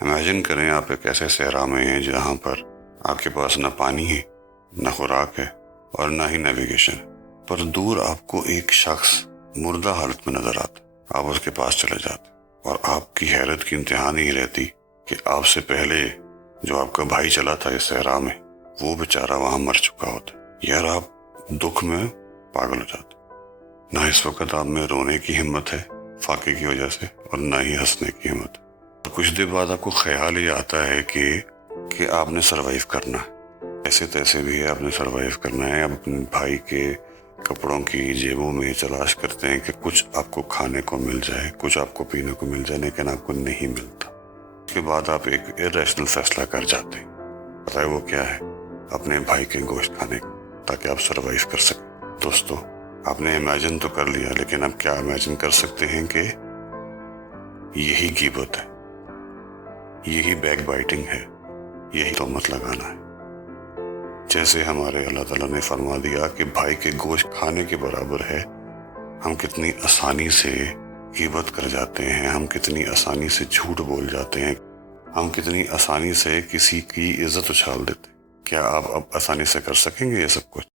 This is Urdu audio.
امیجن کریں آپ ایک ایسے صحرا میں ہیں جہاں پر آپ کے پاس نہ پانی ہے، نہ خوراک ہے اور نہ ہی نیویگیشن ہے، پر دور آپ کو ایک شخص مردہ حالت میں نظر آتا، آپ اس کے پاس چلے جاتے اور آپ کی حیرت کی انتہا نہیں رہتی کہ آپ سے پہلے جو آپ کا بھائی چلا تھا اس صحرا میں وہ بیچارہ وہاں مر چکا ہوتا۔ یار آپ دکھ میں پاگل ہو جاتے، نہ اس وقت آپ میں رونے کی ہمت ہے فاقے کی وجہ سے اور نہ ہی ہنسنے کی ہمت۔ کچھ دیر بعد آپ کو خیال یہ آتا ہے کہ آپ نے سروائیو کرنا ہے، ایسے تیسے بھی ہے آپ نے سروائیو کرنا ہے۔ اب اپنے بھائی کے کپڑوں کی جیبوں میں تلاش کرتے ہیں کہ کچھ آپ کو کھانے کو مل جائے، کچھ آپ کو پینے کو مل جائے، لیکن آپ کو نہیں ملتا۔ اس کے بعد آپ ایک irrational فیصلہ کر جاتے ہیں، پتہ ہے وہ کیا ہے؟ اپنے بھائی کے گوشت کھانے کا، تاکہ آپ سروائیو کر سکیں۔ دوستو، آپ نے امیجن تو کر لیا، لیکن اب کیا امیجن کر سکتے ہیں کہ یہی غیبت ہے، یہی بیک بائٹنگ ہے، یہی تہمت لگانا ہے۔ جیسے ہمارے اللہ تعالیٰ نے فرما دیا کہ بھائی کے گوشت کھانے کے برابر ہے، ہم کتنی آسانی سے غیبت کر جاتے ہیں، ہم کتنی آسانی سے جھوٹ بول جاتے ہیں، ہم کتنی آسانی سے کسی کی عزت اچھال دیتے ہیں۔ کیا آپ اب آسانی سے کر سکیں گے یہ سب کچھ؟